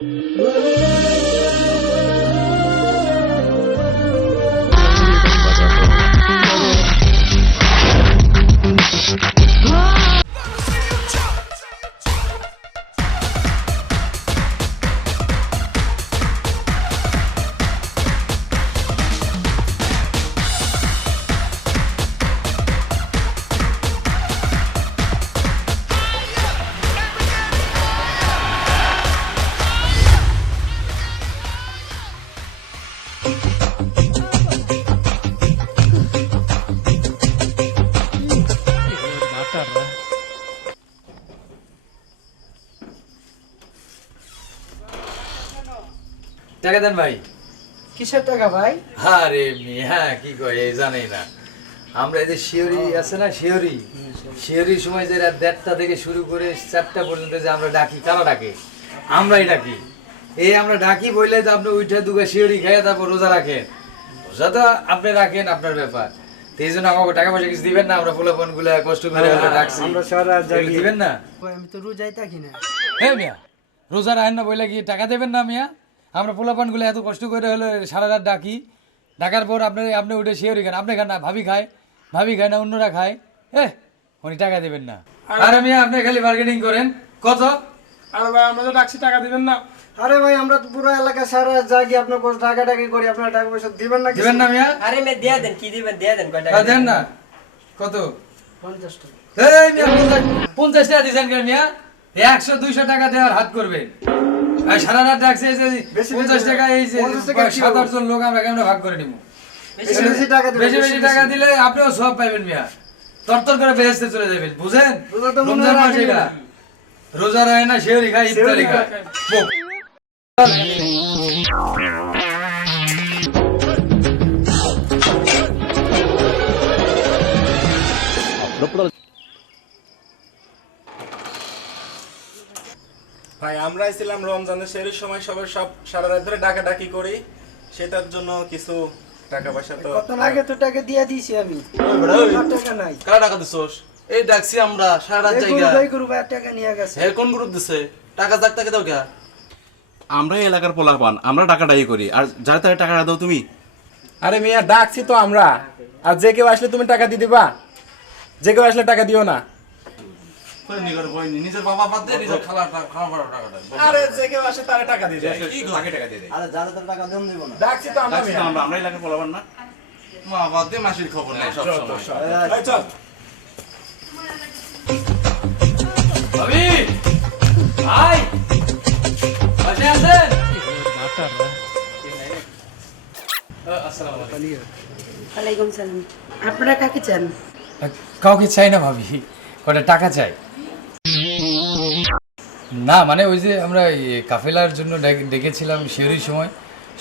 在台。টাকা দেন ভাই। কিসের টাকা ভাই? আরে মিয়া কি কয় এই জানেই না। আমরা এই যে শিওরি আছে না শিওরি শিওরির সময় যে রাত দেড়টা থেকে শুরু করে চারটা পর্যন্ত যে আমরা ডাকি কারা ডাকে? আমরাই ডাকি। এই আমরা ডাকি বললে তো আপনি উঠে দুগা শিওরি খেয়ে তারপর রোজা রাখেন। রোজা তো আপনি রাখেন আপনার ব্যাপার। এই জন্য আমাকে টাকা পয়সা কিছু দিবেন না আমরা ফোলাফোনগুলা কষ্ট করে ডাকছি। আমরা সারা দিবেন না? আমি তো রোজাই থাকি না। হ্যাঁ মিয়া রোজা রাখেন না বলে কি টাকা দেবেন না মিয়া? আমরা পোলাপানগুলো এত কষ্ট করে হলে সারা রাত ডাকি। ডাকার পর আপনার আপনি উঠে শিওরি খান। আপনি খান না ভাবি খায়। ভাবি খায় না অন্যরা খায়। এ উনি টাকা দেবেন না। আর আমি আপনি খালি মার্কেটিং করেন। কত? আরে ভাই আমরা তো ডাকছি টাকা দিবেন না। আরে ভাই আমরা তো পুরো এলাকা সারা জাগি আপনার কোন টাকা টাকি করি আপনার টাকা পয়সা দিবেন না দিবেন না মিয়া? আরে মে দিয়ে দেন কি দিবেন দিয়ে দেন কয়টা তা দেন না। কত? পঞ্চাশ টাকা। এই মিয়া পঞ্চাশ পঞ্চাশ টাকা দিয়েছেন কেন মিয়া? একশো দুইশো টাকা দেওয়ার হাত করবেন। সারা রাত ডাকছে পঞ্চাশ টাকা এই যে পঞ্চাশ টাকা কি সাত আটজন লোক আমরা কেমন ভাগ করে নিবো? বেশি বেশি টাকা দিলে আপনিও সব পাইবেন মিয়া। তরতর করে বেহেস্তে চলে যাবেন বুঝেন? রোজা তো রমজান মাস এটা। রোজা রায় না শেহরি খায় ইফতারি ভাই আমরা ছিলাম রমজানের শেষের সময় সবাই সব সারা রাত ধরে ডাকাডাকি করি। সেটার জন্য কিছু টাকা পয়সা তো কত আগে তো টাকা দিয়ে দিয়েছি আমি। টাকা নাই। কারা টাকা দিছোস? এই ডাকছি আমরা সারা রাত জায়গা। এই গরু ভাই টাকা নিয়ে গেছে। হে কোন গ্রুপ দিছে? টাকা যাক টাকা দাও কে আমরা এলাকার পোলাপান আমরা টাকা ডাই করি। আর যারা তারা টাকা দাও তুমি। আরে মিয়া ডাকছি তো আমরা। আর যে কেউ আসলে তুমি টাকা দিয়ে দিবা। যে কেউ আসলে টাকা দিও না। নিজের বাবা বাদ দে নিজের খালা বড় টাকা দেয় আরে যে কেউ আসে তারে টাকা দিয়ে দেয়। কি গো টাকা দিয়ে দেয়? ডাকছি তো আমরা ডাকছি মিয়া। না আমরা আমরা এলাকার পোলাপান না? মা বাদ দে মাসির খবর নাই সব। সময় এই চল। ভাবি! ভাই! পাশে আছেন আপনারা কাকে চান? কাউকে চাই না ভাবি কটা টাকা চাই। না মানে ওই যে আমরা কাফেলার জন্য ডেকে- ডেকেছিলাম শিওরির সময়।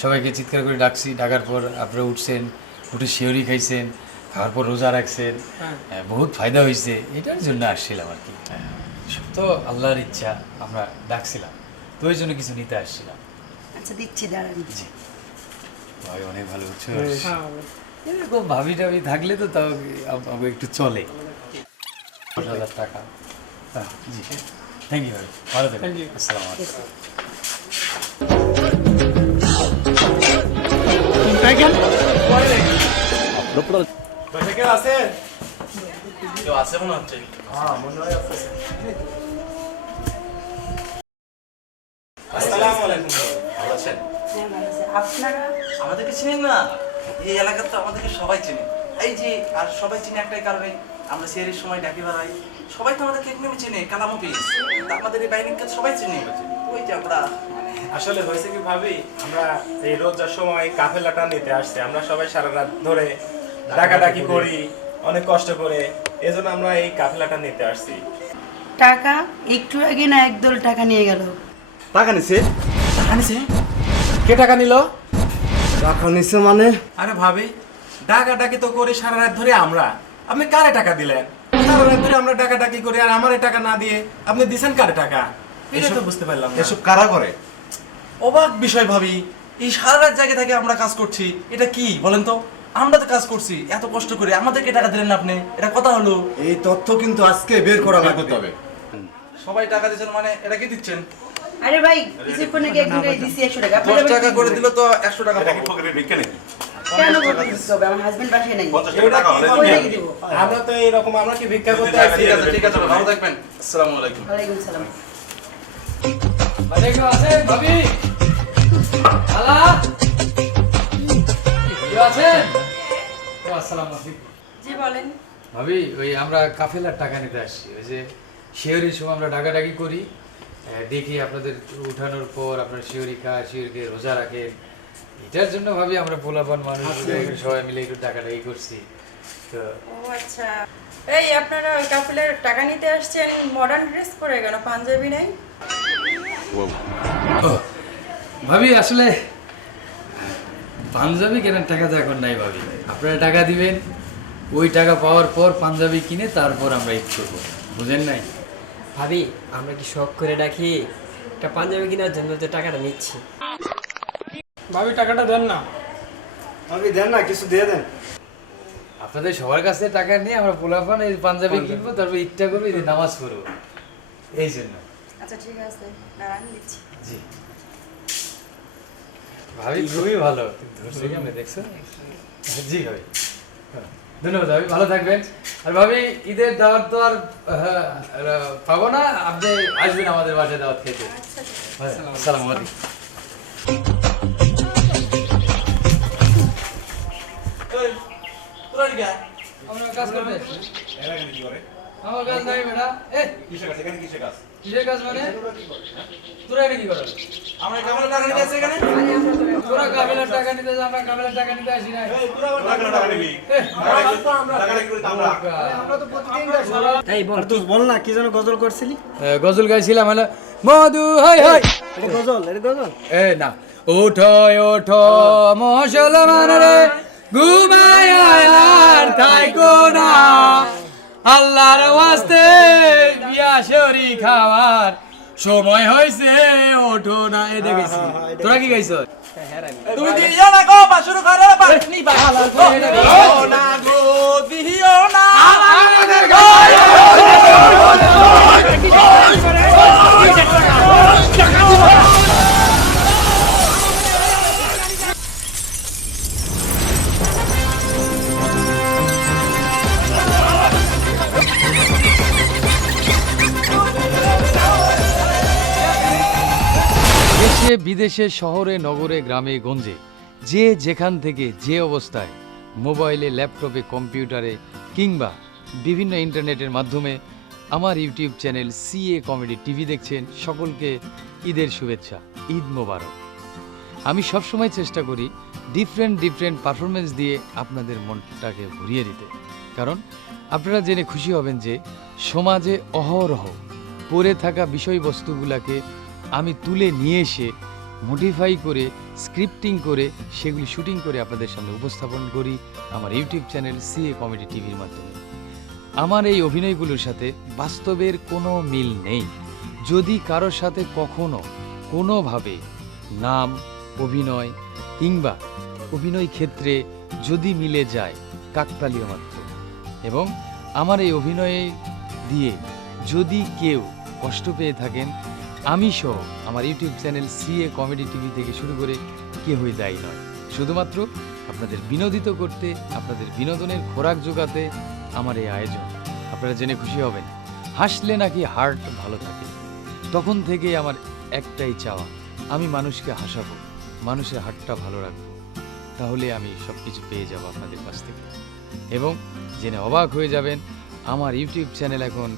সবাইকে চিৎকার করে ডাকছি ডাকার পর আপনারা উঠছেন উঠে শিওরি খাইছেন খাওয়ার পর রোজা রাখছেন। হ্যাঁ, বহুত ফায়দা হয়েছে এটার জন্য আসছিলাম আর কি। সব তো আল্লাহর ইচ্ছা আমরা ডাকছিলাম। তো ওই জন্য কিছু নিতে আসছিলাম। আচ্ছা দিচ্ছি দাঁড়ান। ভাই অনেক ভালো হচ্ছে এরকম ভাবি টাবি থাকলে তো তাও একটু চলে। দশ হাজার টাকা। হ্যাঁ, জি। থ্যাংক ইউ ভাই ভালো থাকবেন আসসালামু আলাইকুম পাশে কেউ আছে মনে হচ্ছে আসসালামু আলাইকুম ভালো আছেন হ্যাঁ আপনারা আমাদেরকে চিনেন না? এই এলাকার তো আমাদেরকে সবাই চিনে। এই যে আর সবাই চিনে একটাই কারণে আমরা সিয়ারির সময় ডাকি বেড়াই সবাই তো আমাদেরকে একদমই চিনে কালামপি আমাদের এই বাহিনীকে সবাই চিনে। ওই যে আমরা আসলে হয়েছে কি ভাবি আমরা এই রোজার সময় কাফেলাটা নিতে আসছে। আমরা সবাই সারা রাত ধরে ডাকাডাকি করি অনেক কষ্ট করে। এজন্য আমরা এই কাফেলাটা নিতে আসছি। টাকা একটু আগে না একদল টাকা নিয়ে গেল। টাকা নিছে? টাকা নিছে? কে টাকা নিল? টাকা নিচ্ছে মানে? আরে ভাবি ডাকাডাকি তো করি সারা রাত ধরে আমরা। আপনি কারে টাকা দিলেন? সারা রাত ধরে আমরা ডাকাডাকি করি আর আমারে টাকা না দিয়ে আপনি দিছেন কারে টাকা? এটা তো বুঝতে পারলাম না। এসব কারা করে? অবাক বিষয় ভাবি এই সারা রাত জায়গা থেকে আমরা কাজ করছি এটা কি বলেন তো? আমরা তো কাজ করছি এত কষ্ট করে আমাদেরকে টাকা দিলেন না আপনি এটা কথা হলো? এই তথ্য কিন্তু আজকে বের করা করতে হবে। সবাই টাকা দিচ্ছেন মানে এটা কি দিচ্ছেন? আরে ভাই কিছুক্ষণ আগে একজনকে দিছি একশো টাকা। দশ আপনারা টাকা করে দিলে তো একশো টাকা পাবো। ফকিরের ভিক্ষা নাকি? কেন বলতে দিতে হবে আমার হাজবেন্ড বাসায় নাই। টাকা টাকা হলে কই রেখে দিব? আমরা তো এইরকম আমরা কি ভিক্ষা করতে আসছি ঠিক আছে ঠিক আছে ভালো থাকবেন। আসসালামু আলাইকুম। ওয়ালাইকুম সালাম। আরে কেউ ভাবি। খালা। কেউ আছেন? আসসালামু আলাইকুম। জি বলেন। ভাবি ওই আমরা কাফেলার টাকা নিতে আসছি। ওই যে শিওরির সময় আমরা ডাকাডাকি করি। দেখি আপনাদের উঠানোর পর আপনার শিওরি খায় শিওরিকে রোজা রাখেন। এটার জন্য ভাবি আমরা পোলাপান মানুষ সবাই মিলে একটু টাকাডাকি করছি। তো ও আচ্ছা। এই আপনারা ওই কাপলের টাকা নিতে আসছেন মডার্ন ড্রেস পরে কেন? পাঞ্জাবি নাই? ভাবি আসলে পাঞ্জাবি কেনার টাকা তো এখন নাই ভাবি। আপনারা টাকা দিবেন ওই টাকা পাওয়ার পর পাঞ্জাবি কিনে তারপর আমরা ঈদ করব। বুঝেন নাই? ভাবি আমরা কি শখ করে ডাকি একটা পাঞ্জাবি কেনার জন্য তো টাকাটা নিচ্ছি। ভাবি টাকাটা দেন না। ভাবি দেন না কিছু দিয়ে দেন। আপনাদের সবার কাছে টাকা নিয়ে আমরা পোলাপান এই পাঞ্জাবি কিনবো তারপর ঈদটা করব ঈদে নামাজ পড়ব। এই জন্য। আচ্ছা ঠিক আছে। দাঁড়ান দিচ্ছি। জি। ভাবি খুবই ভালো। ধরছে কেমনে দেখছ? জি ভাবি। ধন্যবাদ ভাবি। ভালো থাকবেন। আর ভাবি ঈদের দাওয়াত তো আর পাবো না। আপনি আসবেন আমাদের বাসায় দাওয়াত খেতে। হ্যাঁ, আসসালামু আলাইকুম। তোরা এদিকে আমরা কাজ করতে। আমার কাজ নাই বেটা। এ কিসের কাজ এখানে কিসের কাজ কিসের কাজ মানে? তোরা এটা কি করো? আমরা কেমন টাকা নিতে আসছি এখানে? তোরা কাবিলার টাকা নিতে যা আমরা কাবিলার টাকা নিতে আসি না। টাকা টাকা নিবি টাকা টাকা করে আমরা। আমরা তো প্রতিদিন এই বল তুই বল না কি যেন গজল করছিলি? গজল গাইছিলাম হলো মধু হাই হাই। এটা গজল এটা গজল। এ না। ওঠো ওঠো মুসলমান রে। ঘুমায় আর থাইকো না। আল্লাহর ওয়াস্তে বিয়া শরি খাওয়ার সময় হয়েছে ওঠো না। এ দেখেছি তোরা কি গাইছ তুমি দিও না গো বাসুর ঘরে পাটনি বাহালা গো না গো দিও না। দেশে বিদেশে শহরে, নগরে, গ্রামে, গঞ্জে, যে যেখান থেকে যে অবস্থায় মোবাইলে, ল্যাপটপে, কম্পিউটারে কিংবা বিভিন্ন ইন্টারনেটের মাধ্যমে আমার YouTube channel CA comedy TV দেখছেন, সকলকে ঈদের শুভেচ্ছা, ঈদ মোবারক। আমি সবসময় চেষ্টা করি ডিফারেন্ট ডিফারেন্ট পারফরমেন্স দিয়ে আপনাদের মনটাকে ভরিয়ে দিতে। কারণ আপনারা জেনে খুশি হবেন যে সমাজে অহরহ পড়ে থাকা বিষয়বস্তুগুলোকে আমি তুলে নিয়ে এসে মডিফাই করে স্ক্রিপ্টিং করে, সেগুলি শুটিং করে আপনাদের সামনে উপস্থাপন করি আমার ইউটিউব চ্যানেল সিএ কমেডি টিভির মাধ্যমে। আমার এই অভিনয়গুলোর সাথে বাস্তবের কোনো মিল নেই। যদি কারোর সাথে কখনো, কোনোভাবে নাম, অভিনয় কিংবা অভিনয় ক্ষেত্রে যদি মিলে যায়, কাকতালীয় মাত্র। এবং আমার এই অভিনয়ে দিয়ে যদি কেউ কষ্ট পেয়ে থাকেন আমি সহ আমার YouTube channel CA comedy TV থেকে শুরু করে কেউই দায়ী নয়। শুধুমাত্র আপনাদের বিনোদিত করতে, আপনাদের বিনোদনের খোরাক জোগাতে আমার এই আয়োজন। আপনারা জেনে খুশি হবেন, হাসলে নাকি হার্ট ভালো থাকে। তখন থেকেই আমার একটাই চাওয়া, আমি মানুষকে হাসাবো, মানুষের হার্টটা ভালো রাখব। তাহলে আমি সব কিছু পেয়ে যাব আপনাদের কাছ থেকে। এবং জেনে অবাক হয়ে যাবেন, আমার ইউটিউব চ্যানেল এখন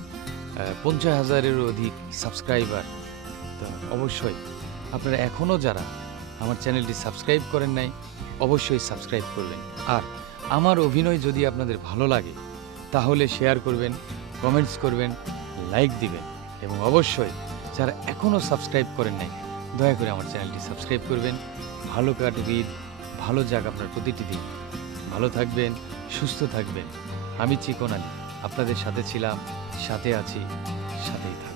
পঞ্চাশ হাজারেরও অধিক সাবস্ক্রাইবার তো অবশ্যই। আপনারা এখনও যারা আমার চ্যানেলটি সাবস্ক্রাইব করেন নাই অবশ্যই সাবস্ক্রাইব করবেন। আর আমার অভিনয় যদি আপনাদের ভালো লাগে তাহলে শেয়ার করবেন কমেন্টস করবেন লাইক দিবেন এবং অবশ্যই যারা এখনও সাবস্ক্রাইব করেন নাই দয়া করে আমার চ্যানেলটি সাবস্ক্রাইব করবেন। ভালো কাটবে ঈদ, ভালো যাক আপনার প্রতিটি দিন। ভালো থাকবেন সুস্থ থাকবেন। আমি চিকন আলী আপনাদের সাথে ছিলাম সাথে আছি সাথেই থাকব